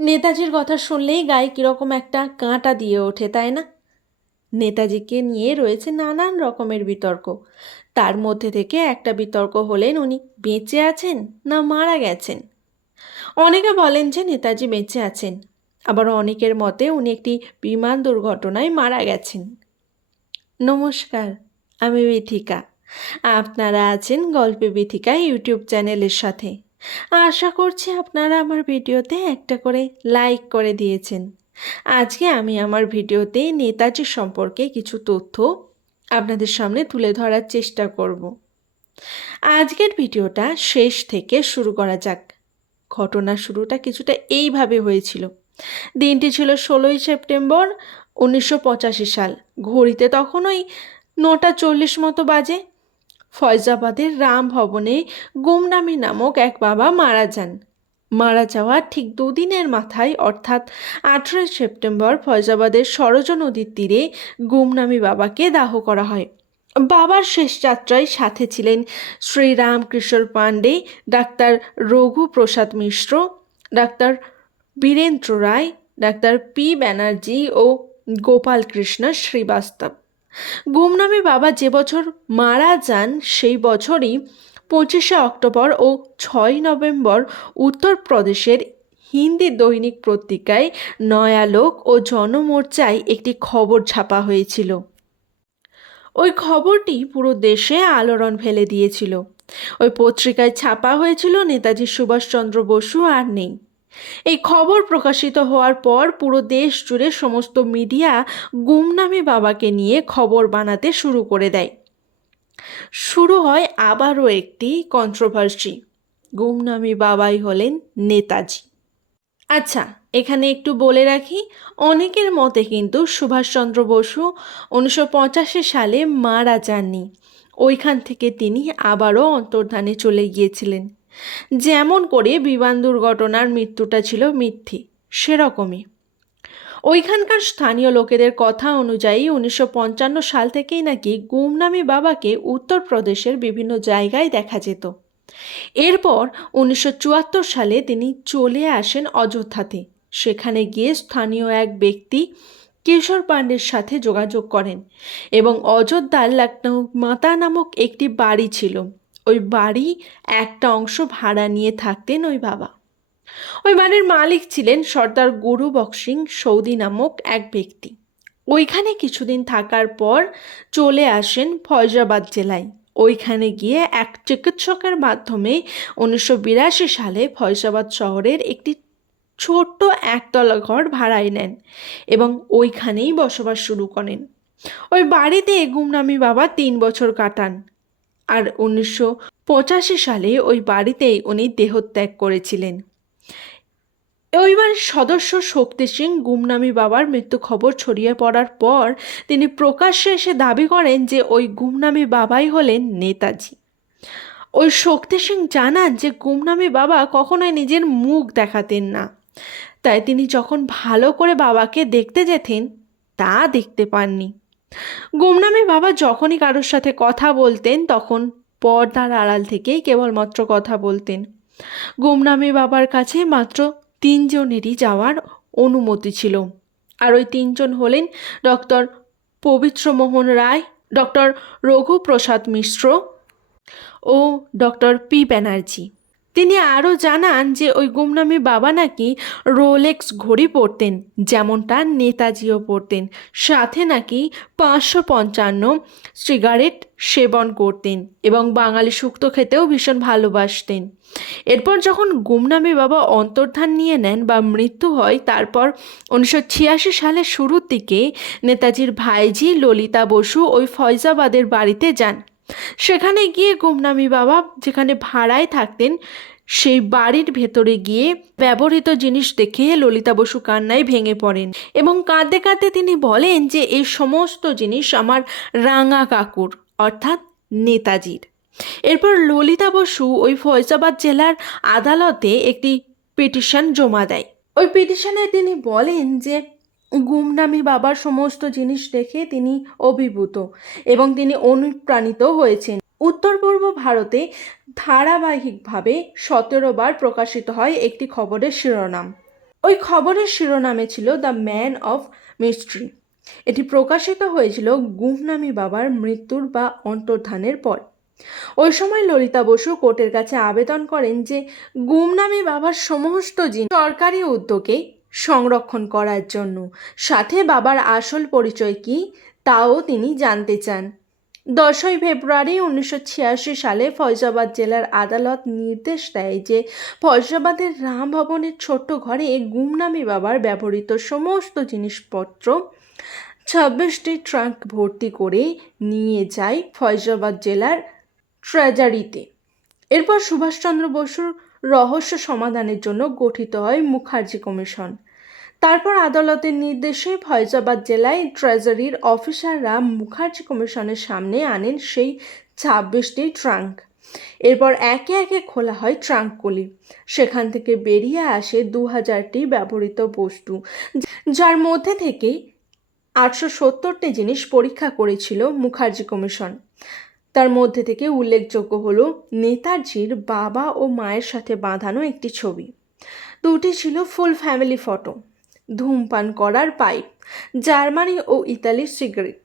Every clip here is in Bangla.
নেতাজির কথা শুনলেই গায়ে কীরকম একটা কাঁটা দিয়ে ওঠে, তাই না? নেতাজিকে নিয়ে রয়েছে নানান রকমের বিতর্ক। তার মধ্যে থেকে একটা বিতর্ক হলেন উনি, বেঁচে আছেন না মারা গেছেন? অনেকে বলেন যে নেতাজি বেঁচে আছেন, আবার অনেকের মতে উনি একটি বিমান দুর্ঘটনায় মারা গেছেন। নমস্কার, আমি বিথিকা। আপনারা আছেন গল্পে বিথিকা ইউটিউব চ্যানেলের সাথে। আশা করছি আপনারা আমার ভিডিওতে একটা করে লাইক করে দিয়েছেন। আজকে আমি আমার ভিডিওতে নেতাজি সম্পর্কে কিছু তথ্য আপনাদের সামনে তুলে ধরার চেষ্টা করব। আজকের ভিডিওটা শেষ থেকে শুরু করা যাক। ঘটনা শুরুটা কিছুটা এইভাবে হয়েছিল। দিনটি ছিল ষোলোই সেপ্টেম্বর উনিশশো পঁচাশি সাল। ঘড়িতে তখন ওই নটা চল্লিশ মতো বাজে। ফয়জাবাদের রাম ভবনে গুমনামি নামক এক বাবা মারা যান। মারা যাওয়ার ঠিক দুদিনের মাথায়, অর্থাৎ আঠেরোই সেপ্টেম্বর ফয়জাবাদের সরজ নদীর তীরে গুমনামি বাবাকে দাহ করা হয়। বাবার শেষ যাত্রায় সাথে ছিলেন Shriram Kishore Pandey, doctor Raghu Prasad Mishra, doctor Birendra Roy, doctor P Banerjee ও গোপাল কৃষ্ণ শ্রীবাস্তব। গুমনামি বাবা যে বছর মারা যান, সেই বছরই পঁচিশে অক্টোবর ও ছয় নভেম্বর উত্তরপ্রদেশের হিন্দি দৈনিক পত্রিকায় নয়ালোক ও জনমোর্চায় একটি খবর ছাপা হয়েছিল। ওই খবরটি পুরো দেশে আলোড়ন ফেলে দিয়েছিল। ওই পত্রিকায় ছাপা হয়েছিল নেতাজি সুভাষচন্দ্র বসু আর নেই। এই খবর প্রকাশিত হওয়ার পর পুরো দেশ জুড়ে সমস্ত মিডিয়া গুমনামি বাবাকে নিয়ে খবর বানাতে শুরু করে দেয়। শুরু হয় আবারও একটি কন্ট্রোভার্সি গুমনামি বাবাই হলেন নেতাজি। আচ্ছা এখানে একটু বলে রাখি, অনেকের মতে কিন্তু সুভাষচন্দ্র বসু উনিশশো পঁচাশি সালে মারা যাননি। ওইখান থেকে তিনি আবারও অন্তর্ধানে চলে গিয়েছিলেন। যেমন করে বিমান দুর্ঘটনার মৃত্যুটা ছিল মিথ্যে, সেরকমই। ওইখানকার স্থানীয় লোকেদের কথা অনুযায়ী উনিশশো পঞ্চান্ন সাল থেকেই নাকি গুমনামি বাবাকে উত্তরপ্রদেশের বিভিন্ন জায়গায় দেখা যেত। এরপর উনিশশো চুয়াত্তর সালে তিনি চলে আসেন অযোধ্যাতে। সেখানে গিয়ে স্থানীয় এক ব্যক্তি কিশোর পাণ্ডের সাথে যোগাযোগ করেন এবং অযোধ্যার লখনৌ মাতা নামক একটি বাড়ি ছিল। ওই বাড়ি একটা অংশ ভাড়া নিয়ে থাকতেন ওই বাবা। ওই বাড়ির মালিক ছিলেন সর্দার গুরু বক্সিং সৌদি নামক এক ব্যক্তি। ওইখানে কিছুদিন থাকার পর চলে আসেন ফয়জাবাদ জেলায়। ওইখানে গিয়ে এক চিকিৎসকের মাধ্যমে উনিশশো বিরাশি সালে ফয়জাবাদ শহরের একটি ছোট্ট একতলা ঘর ভাড়ায় নেন এবং ওইখানেই বসবাস শুরু করেন। ওই বাড়িতে গুমনামি বাবা তিন বছর কাটান। আর উনিশশো পঁচাশি সালে ওই বাড়িতেই উনি দেহত্যাগ করেছিলেন। ওই বাড়ির সদস্য শক্তি সিং গুমনামি বাবার মৃত্যু খবর ছড়িয়ে পড়ার পর তিনি প্রকাশ্যে এসে দাবি করেন যে ওই গুমনামি বাবাই হলেন নেতাজি। ওই শক্তি সিং জানান যে গুমনামি বাবা কখনোই নিজের মুখ দেখাতেন না। তাই তিনি যখন ভালো করে বাবাকে দেখতে যেতেন, তা দেখতে পাননি। গুমনামি বাবা যখনই কারোর সাথে কথা বলতেন, তখন পর্দার আড়াল থেকেই কেবলমাত্র কথা বলতেন। গুমনামি বাবার কাছে মাত্র তিনজনেরই যাওয়ার অনুমতি ছিল। আর ওই তিনজন হলেন ডক্টর পবিত্রমোহন রায়, ডক্টর রঘুপ্রসাদ মিশ্র ও ডক্টর পি ব্যানার্জি। তিনি আরও জানান যে ওই গুমনামি বাবা নাকি রোলেক্স ঘড়ি পরতেন, যেমনটা নেতাজিও পরতেন। সাথে নাকি পাঁচশো পঞ্চান্ন সিগারেট সেবন করতেন এবং বাঙালি শুক্তো খেতেও ভীষণ ভালোবাসতেন। এরপর যখন গুমনামি বাবা অন্তর্ধান নিয়ে নেন বা মৃত্যু হয়, তারপর উনিশশো ছিয়াশি সালের শুরুর দিকে নেতাজির ভাইজি ললিতা বসু ওই ফয়জাবাদের বাড়িতে যান। সেখানে গিয়ে গুমনামি বাবা যেখানে ভাড়ায় থাকতেন, সেই বাড়ির ভেতরে গিয়ে ব্যবহৃত জিনিস দেখে ললিতা বসু কান্নায় ভেঙে পড়েন এবং কাঁদতে কাঁদতে তিনি বলেন যে এই সমস্ত জিনিস আমার রাঙা কাকুর, অর্থাৎ নেতাজির। এরপর ললিতা বসু ওই ফয়জাবাদ জেলার আদালতে একটি পিটিশন জমা দেয়। ওই পিটিশনে তিনি বলেন যে গুমনামি বাবার সমস্ত জিনিস দেখে তিনি অভিভূত এবং তিনি অনুপ্রাণিত হয়েছেন। উত্তর পূর্ব ভারতে ধারাবাহিকভাবে সতেরো বার প্রকাশিত হয় একটি খবরের শিরোনাম। ওই খবরের শিরোনামে ছিল দ্য ম্যান অফ মিস্ট্রি এটি প্রকাশিত হয়েছিল গুমনামি বাবার মৃত্যুর বা অন্তর্ধানের পর। ওই সময় ললিতা বসু কোর্টের কাছে আবেদন করেন যে গুমনামি বাবার সমস্ত জিনিস সরকারি উদ্যোগে সংরক্ষণ করার জন্য। সাথে বাবার আসল পরিচয় কি, তাও তিনি জানতে চান। দশই ফেব্রুয়ারি উনিশশো ছিয়াশি সালে ফয়জাবাদ জেলার আদালত নির্দেশ দেয় যে, ফয়জাবাদের রাম ভবনের ছোট্ট ঘরে গুমনামি বাবার ব্যবহৃত সমস্ত জিনিসপত্র ছাব্বিশটি ট্রাঙ্ক ভর্তি করে নিয়ে যায় ফয়জাবাদ জেলার ট্রেজারিতে। এরপর সুভাষচন্দ্র বসুর রহস্য সমাধানের জন্য গঠিত হয় মুখার্জি কমিশন। তারপর আদালতের নির্দেশে ফয়জাবাদ জেলায় ট্রেজারির অফিসাররা মুখার্জি কমিশনের সামনে আনেন সেই ছাব্বিশটি ট্রাঙ্ক। এরপর একে একে খোলা হয় ট্রাঙ্কগুলি। সেখান থেকে বেরিয়ে আসে দু হাজারটি ব্যবহৃত বস্তু, যার মধ্যে থেকে আটশো সত্তরটি জিনিস পরীক্ষা করেছিল মুখার্জি কমিশন। তার মধ্যে থেকে উল্লেখযোগ্য হল নেতাজির বাবা ও মায়ের সাথে বাঁধানো একটি ছবি। দুটি ছিল ফুল ফ্যামিলি ফটো। ধূমপান করার পাইপ, জার্মানি ও ইতালির সিগারেট।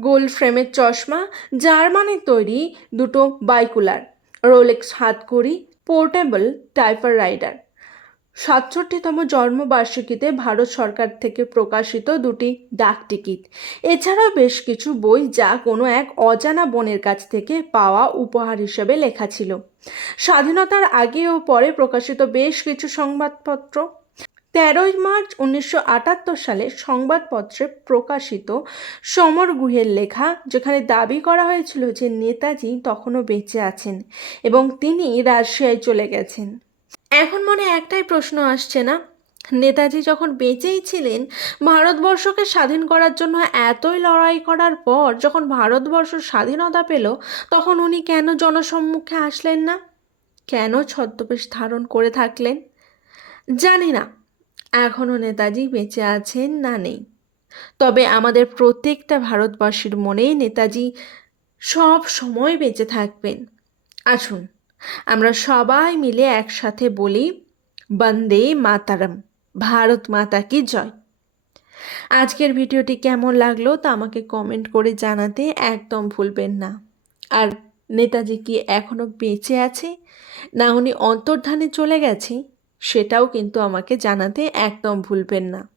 গোল ফ্রেমের চশমা জার্মানির তৈরি দুটো বাইকুলার, রোলেক্স হাতঘড়ি পোর্টেবল টাইপার রাইডার। সাতষট্টিতম জন্মবার্ষিকীতে ভারত সরকার থেকে প্রকাশিত দুটি ডাক টিকিট। এছাড়াও বেশ কিছু বই যা কোনো এক অজানা বোনের কাছ থেকে পাওয়া উপহার হিসেবে লেখা ছিল। স্বাধীনতার আগে ও পরে প্রকাশিত বেশ কিছু সংবাদপত্র। তেরোই মার্চ উনিশশো আটাত্তর সালে সংবাদপত্রে প্রকাশিত সমর গুহের লেখা, যেখানে দাবি করা হয়েছিল যে নেতাজি তখনও বেঁচে আছেন এবং তিনি রাশিয়ায় চলে গেছেন। এখন মনে একটাই প্রশ্ন আসছে না? নেতাজি যখন বেঁচেই ছিলেন, ভারতবর্ষকে স্বাধীন করার জন্য এতই লড়াই করার পর যখন ভারতবর্ষ স্বাধীনতা পেল, তখন উনি কেন জনসম্মুখে আসলেন না? কেন ছদ্মবেশ ধারণ করে থাকলেন? জানি না এখনও নেতাজি বেঁচে আছেন না নেই। তবে আমাদের প্রত্যেকটা ভারতবাসীর মনেই নেতাজি সব সময় বেঁচে থাকবেন। আসুন আমরা সবাই মিলে একসাথে বলি, বন্দে মাতারম, ভারত মাতা কি জয়? আজকের ভিডিওটি কেমন লাগল তা আমাকে কমেন্ট করে জানাতে একদম ভুলবেন না। আর নেতাজি কি এখনও বেঁচে আছে? না উনি অন্তর্ধানে চলে গেছে? সেটাও কিন্তু আমাকে জানাতে একদম ভুলবেন না।